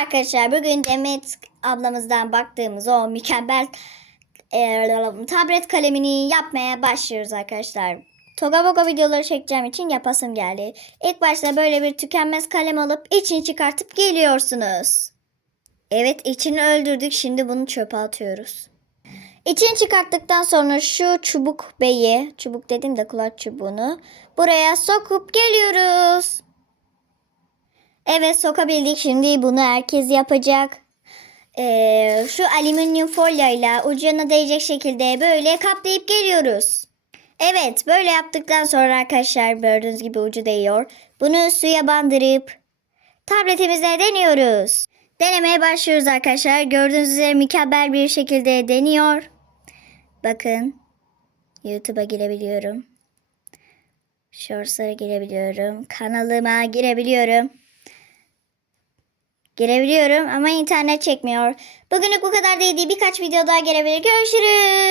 arkadaşlar. Bugün Demet ablamızdan baktığımız o mükemmel e, tablet kalemini yapmaya başlıyoruz arkadaşlar. Toga boga videoları çekeceğim için yapasım geldi. İlk başta böyle bir tükenmez kalem alıp içini çıkartıp geliyorsunuz. Evet içini öldürdük. Şimdi bunu çöpe atıyoruz. İçini çıkarttıktan sonra şu çubuk beyi, çubuk dedim de kulak çubuğunu buraya sokup geliyoruz. Evet sokabildik. Şimdi bunu herkes yapacak. Ee, şu alüminyum folyoyla ucuna değecek şekilde böyle kaplayıp geliyoruz. Evet böyle yaptıktan sonra arkadaşlar gördüğünüz gibi ucu değiyor. Bunu suya bandırıp tabletimizde deniyoruz. Denemeye başlıyoruz arkadaşlar. Gördüğünüz üzere mükemmel bir şekilde deniyor. Bakın. YouTube'a girebiliyorum. Shorts'a girebiliyorum. Kanalıma girebiliyorum. Girebiliyorum ama internet çekmiyor. Bugünlük bu kadar değildi. Birkaç video daha gelebilir. Görüşürüz.